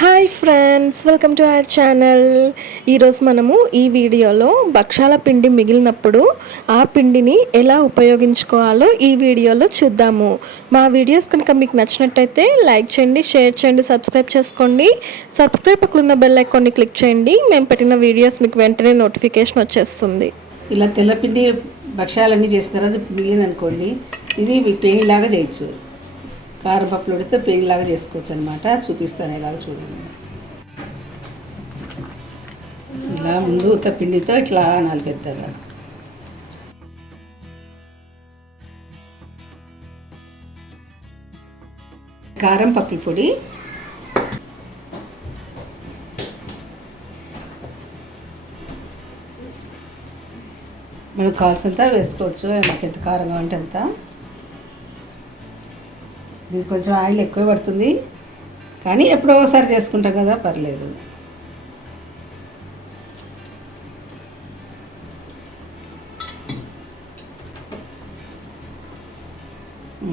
Hi friends welcome to our channel ఈరోజు మనము ఈ వీడియోలో భక్షాల పిండి మిగిలినప్పుడు ఆ పిండిని ఎలా ఉపయోగించుకోవాలో ఈ వీడియోలో చూద్దాము. మా వీడియోస్ కనుక మీకు నచ్చినట్టయితే లైక్ చేయండి షేర్ చేయండి సబ్స్క్రైబ్ చేసుకోండి. సబ్స్క్రైబ్ అక్కడ ఉన్న బెల్ ఐకాన్ని క్లిక్ చేయండి. మేము పెట్టిన వీడియోస్ మీకు వెంటనే నోటిఫికేషన్ వచ్చేస్తుంది. ఇలా తెల్లపిండి భక్షాలన్నీ చేసిన తర్వాత మిగిలింది అనుకోండి ఇది పేనిలాగా చేయొచ్చు. కారపప్పులు ఉడితే చేసుకోవచ్చు అనమాట చూపిస్తాను ఇలాగ చూడండి. ఇలా ముందు ఉత్త పిండితో ఇట్లా నాలుగు పెద్దగా కారం పప్పుల పొడి. మనకు కావాల్సినంత వేసుకోవచ్చు. మనకి ఎంత కారంగా ఉంటే అంత. ఇది కొంచెం ఆయిల్ ఎక్కువ పడుతుంది. కానీ ఎప్పుడో ఒకసారి చేసుకుంటాం కదా పర్లేదు.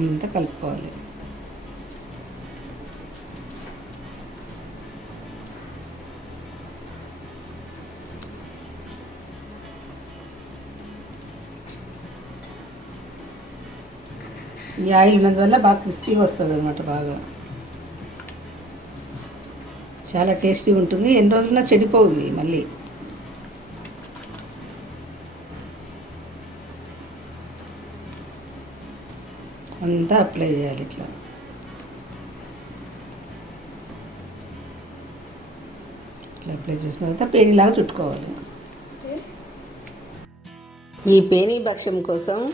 అంతా కలుపుకోవాలి. ఈ ఆయిల్ ఉన్నందువల్ల బాగా క్రిస్పీగా వస్తుంది అనమాట బాగా. చాలా టేస్టీ ఉంటుంది. ఎన్ని రోజులన్నా చెడిపోవు ఇవి మళ్ళీ. అంతా అప్లై చేయాలి ఇట్లా. ఇట్లా అప్లై చేసిన తర్వాత పేనిలాగా చుట్టుకోవాలి. ఈ పేనీ భక్ష్యం కోసం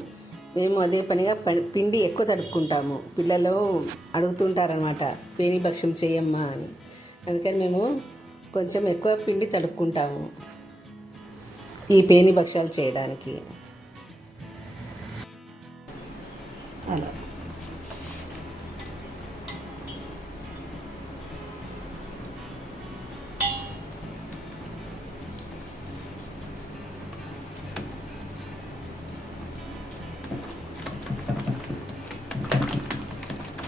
మేము అదే పనిగా పిండి ఎక్కువ తడుపుకుంటాము. పిల్లలు అడుగుతుంటారనమాట పేని భక్ష్యం చేయమ్మా అని. అందుకని మేము కొంచెం ఎక్కువ పిండి తడుపుకుంటాము ఈ పేని భక్ష్యాలు చేయడానికి. అలా.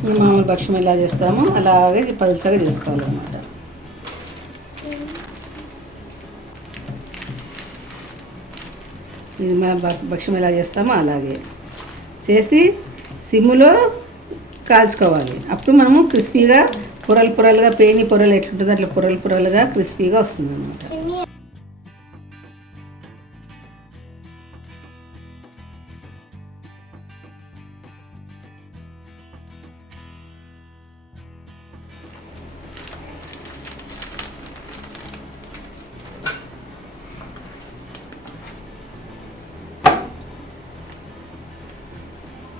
మేము మామూలు భక్ష్యం ఎలా చేస్తామో అలాగే పలుచగా చేసుకోవాలన్నమాట. ఇది మా భక్ష్యం ఎలా చేస్తామో అలాగే. చేసి సిమ్ములో కాల్చుకోవాలి. అప్పుడు మనము క్రిస్పీగా పొరలు పొరలుగా పేని పొరలు ఎట్లుంటుందో అట్లా పొరలు పొరలుగా క్రిస్పీగా వస్తుంది అన్నమాట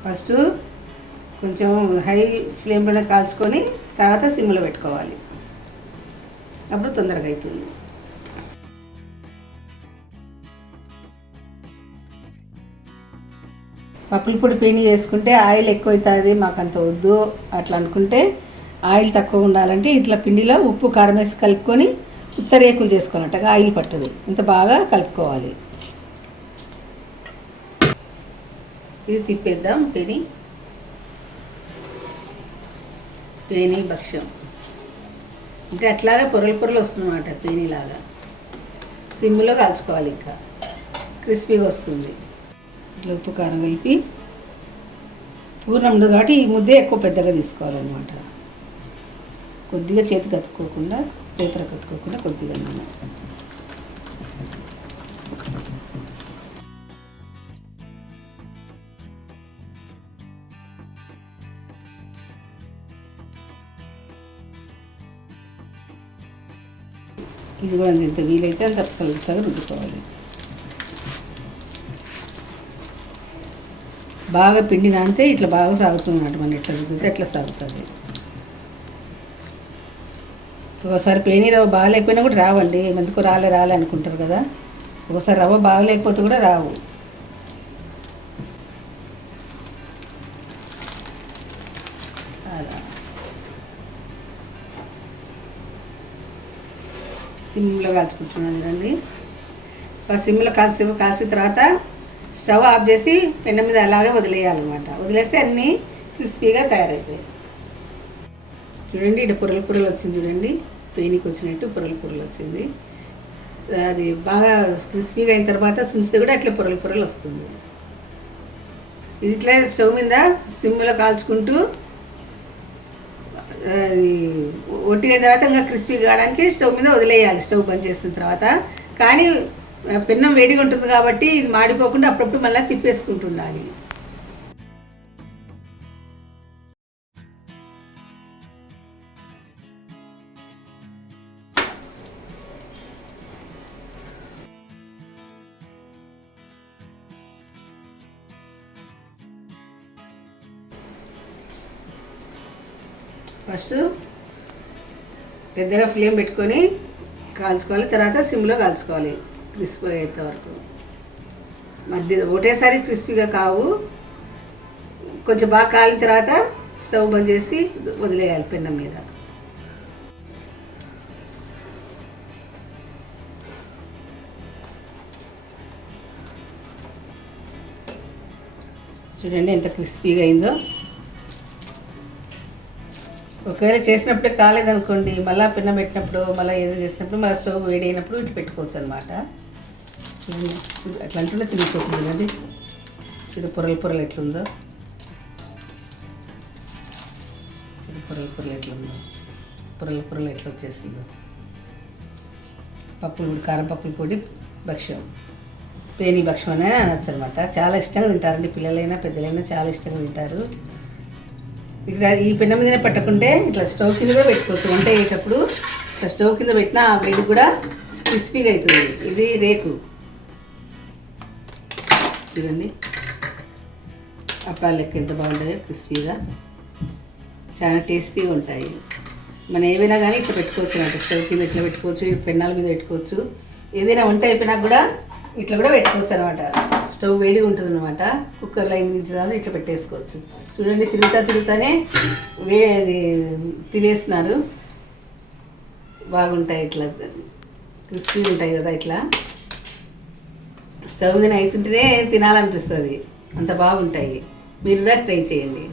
ఫస్ట్ కొంచెం హై ఫ్లేమ్లోనే కాల్చుకొని తర్వాత సిమ్లో పెట్టుకోవాలి. అప్పుడు తొందరగా అవుతుంది పప్పుల పొడి పేని చేసుకుంటే ఆయిల్ ఎక్కువ అవుతుంది మాకు అంత వద్దు అట్లా అనుకుంటే ఆయిల్ తక్కువ ఉండాలంటే ఇట్లా పిండిలో ఉప్పు కారం వేసి కలుపుకొని ఉత్తరేకులు చేసుకున్నట్టుగా ఆయిల్ పట్టదు. ఇంత బాగా కలుపుకోవాలి. ఇది తిప్పేద్దాం. పెని. పేని భక్ష్యం. అంటే అట్లాగే పొరలు పొరలు వస్తుందన్నమాట పేనిలాగా. సిమ్లో కాల్చుకోవాలి ఇంకా. క్రిస్పీగా వస్తుంది. ఇట్లా ఉప్పు కారం కలిపి. పూర్ణం ఉండదు కాబట్టి ఈ ముద్దే ఎక్కువ పెద్దగా తీసుకోవాలన్నమాట. కొద్దిగా చేతి కత్తుకోకుండా పేపర్ కత్తుకోకుండా కొద్దిగా అన్నమాట ఇది కూడా ఎంత వీలైతే అంత పలుసగా రుద్దుకోవాలి. బాగా పిండి నానితే ఇట్లా బాగా సాగుతున్నట్టు మనం ఇట్లా రుద్దితే ఎట్లా సాగుతుంది. ఒకసారి పేని రవ్వ బాగాలేకపోయినా కూడా రావండి. ఎందుకు రాలే రాలే అనుకుంటారు కదా. ఒకసారి రవ్వ బాగలేకపోతే కూడా రావు. సిమ్లో కాల్చుకుంటున్నాను చూడండి. ఆ సిమ్లో కాల్చి కాల్చిన తర్వాత స్టవ్ ఆఫ్ చేసి పెన్న మీద అలాగే వదిలేయాలన్నమాట. వదిలేస్తే అన్నీ క్రిస్పీగా తయారవుతాయి చూడండి ఇటు పొరల పొరలు వచ్చింది చూడండి. పేనికి వచ్చినట్టు పొరల పొరలు వచ్చింది. అది బాగా క్రిస్పీగా అయిన తర్వాత సుంచితే కూడా అట్లా పొరల పొరలు వస్తుంది. ఇట్లా స్టవ్ మీద సిమ్లో కాల్చుకుంటూ అది ఒట్టిన తర్వాత ఇంకా క్రిస్పీ కావడానికి స్టవ్ మీద వదిలేయాలి. స్టవ్ బంద్ చేసిన తర్వాత. కానీ పిన్నం వేడిగా ఉంటుంది కాబట్టి ఇది మాడిపోకుండా అప్పుడప్పుడు మళ్ళీ తిప్పేసుకుంటుండాలి. ఫస్ట్ పెద్దగా ఫ్లేమ్ పెట్టుకొని కాల్చుకోవాలి. తర్వాత సిమ్లో కాల్చుకోవాలి. క్రిస్పీ అయ్యేంత వరకు. మధ్య ఒకటేసారి క్రిస్పీగా కావు. కొంచెం బాగా కాలిన తర్వాత స్టవ్ బంద్ చేసి వదిలేయాలి పెన్నం మీద. చూడండి ఎంత క్రిస్పీగా అయిందో. ఒకవేళ చేసినప్పుడే కాలేదనుకోండి మళ్ళీ పిన్న పెట్టినప్పుడు మళ్ళీ ఏదో చేసినప్పుడు మళ్ళీ స్టవ్ వేడి అయినప్పుడు ఇటు పెట్టుకోవచ్చు అనమాట అట్లా అంటుంటే తినిపోతుంది అది ఇది పొరలు పొరలు ఎట్లుందో. ఇది పొరలు పొరలు ఎట్లుందో. పొరలు పొరలు ఎట్లా వచ్చేసిందో పప్పులు పొడి కారం పప్పుల పొడి భక్ష్యం. పేని భక్ష్యం అనే అనొచ్చు అనమాట చాలా ఇష్టంగా తింటారండి పిల్లలైనా పెద్దలైనా చాలా ఇష్టంగా తింటారు. ఇక్కడ ఈ పెన్న మీదనే పెట్టకుంటే ఇట్లా స్టవ్ కింద కూడా పెట్టుకోవచ్చు. వంట అయ్యేటప్పుడు ఇట్లా స్టవ్ కింద పెట్టిన ఆ వేడి కూడా క్రిస్పీగా అవుతుంది. ఇది రేకు. చూడండి. అప్పాలు లెక్క ఎంత బాగుంటాయో క్రిస్పీగా. చాలా టేస్టీగా ఉంటాయి. మనం ఏమైనా కానీ ఇట్లా పెట్టుకోవచ్చు అనమాట స్టవ్ కింద ఇట్లా పెట్టుకోవచ్చు పెన్నాల మీద పెట్టుకోవచ్చు. ఏదైనా వంట అయిపోయినా కూడా ఇట్లా కూడా పెట్టుకోవచ్చు అనమాట స్టవ్ వేడిగా ఉంటుంది అనమాట కుక్కర్లో ఏం నిమిషాలు ఇట్లా పెట్టేసుకోవచ్చు. చూడండి తిరుగుతా తిరుగుతానే వే అది తినేస్తున్నారు. బాగుంటాయి ఇట్లా. క్రిస్పీ ఉంటాయి కదా ఇట్లా. స్టవ్ మీద అవుతుంటేనే తినాలనిపిస్తుంది. అంత బాగుంటాయి. మీరు కూడా ట్రై చేయండి.